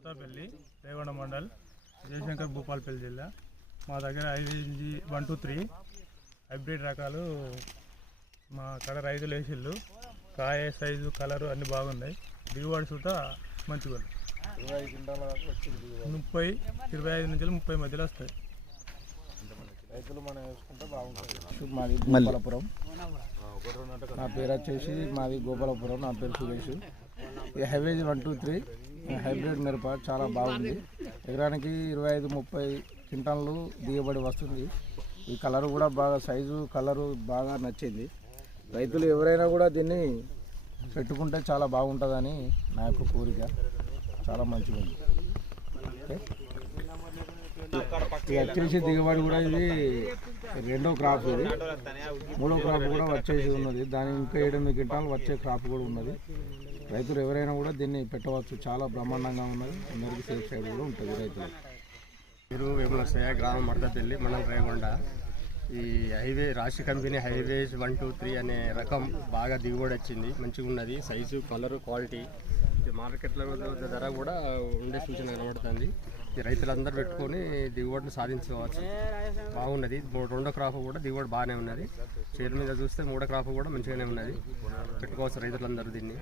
మడతాపల్లి రేగొండ మండల్ జయశంకర్ భూపాలపల్లి జిల్లా. మా దగ్గర IVG 123 హైబ్రిడ్ రకాలు మా కడ రైతులు వేసిళ్ళు. కాయ సైజు కలరు అన్నీ బాగున్నాయి. దిగుబడి కూడా మంచిగా ఉంది. 25 నుంచి 30 మధ్యలో వస్తాయి. రైతులు మనం వేసుకుంటే బాగుంటుంది. మాది గోపాలపురం. నా పేరు వచ్చేసి మాది గోపాలపురం. నా పేరు సురేష్. ఈ హైవేజ్ 123 హైబ్రిడ్ మిరప చాలా బాగుంది. ఎకరానికి 25-30 క్వింటాన్లు దిగుబడి వస్తుంది. ఈ కలర్ కూడా బాగా సైజు కలరు బాగా నచ్చింది. రైతులు ఎవరైనా కూడా దీన్ని పెట్టుకుంటే చాలా బాగుంటుందని నా యొక్క కోరిక. చాలా మంచిగా ఉంది. ఇది వచ్చేసి దిగుబడి కూడా ఇది 2వ క్రాప్. ఇది 3వ క్రాప్ కూడా వచ్చేసి ఉన్నది. దాని ఇంకా 7-8 క్వింటాలు వచ్చే క్రాప్ కూడా ఉన్నది. రైతులు ఎవరైనా కూడా దీన్ని పెట్టవచ్చు. చాలా బ్రహ్మాండంగా ఉన్నది. అందరికీ సేఫ్ సైడ్ కూడా ఉంటుంది రైతులు. మీరు వేములసయ్య గ్రామం మడతపల్లి మండలం రేగొండ. ఈ హైవే రాశి కంపెనీ హైవేజ్ 123 అనే రకం బాగా దిగుబడి వచ్చింది. మంచిగా ఉన్నది. సైజు కలరు క్వాలిటీ మార్కెట్లో ధర కూడా ఉండే సూచన కనబడుతుంది. ఈ రైతులందరూ పెట్టుకొని దిగుబడిని సాధించుకోవచ్చు. బాగున్నది. 2వ క్రాప్ కూడా దిగుబడి బాగానే ఉన్నది. చేతి మీద చూస్తే 3వ క్రాప్ కూడా మంచిగానే ఉన్నది. పెట్టుకోవచ్చు రైతులందరూ దీన్ని.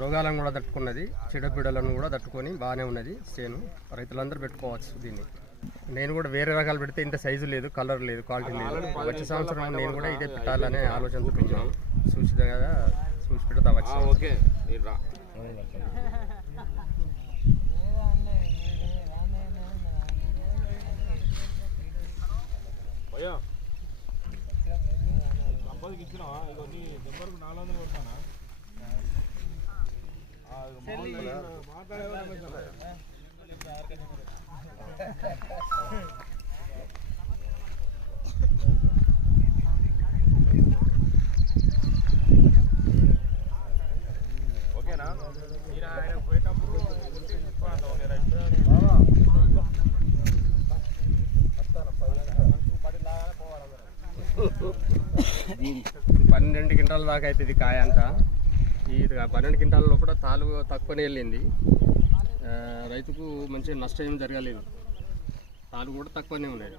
రోగాలను కూడా తట్టుకున్నది. చెడపీడలను కూడా తట్టుకొని బాగానే ఉన్నది. చేను రైతులందరూ పెట్టుకోవచ్చు దీన్ని. నేను కూడా వేరే రకాలు పెడితే ఇంత సైజు లేదు, కలర్ లేదు, క్వాలిటీ లేదు. వచ్చే సంవత్సరం నేను కూడా ఇదే పెట్టాలనే ఆలోచనతో పెట్టాను. చూసి పెడతా వచ్చి. ఇది 12 క్వింటాల దాకా అవుతుంది కాయ అంతా. ఈ 12 క్వింటాల లోపల తాలు తక్కువనే వెళ్ళింది. రైతుకు మంచి నష్టం ఏం జరగలేదు. తాలు కూడా తక్కువనే ఉన్నాయి.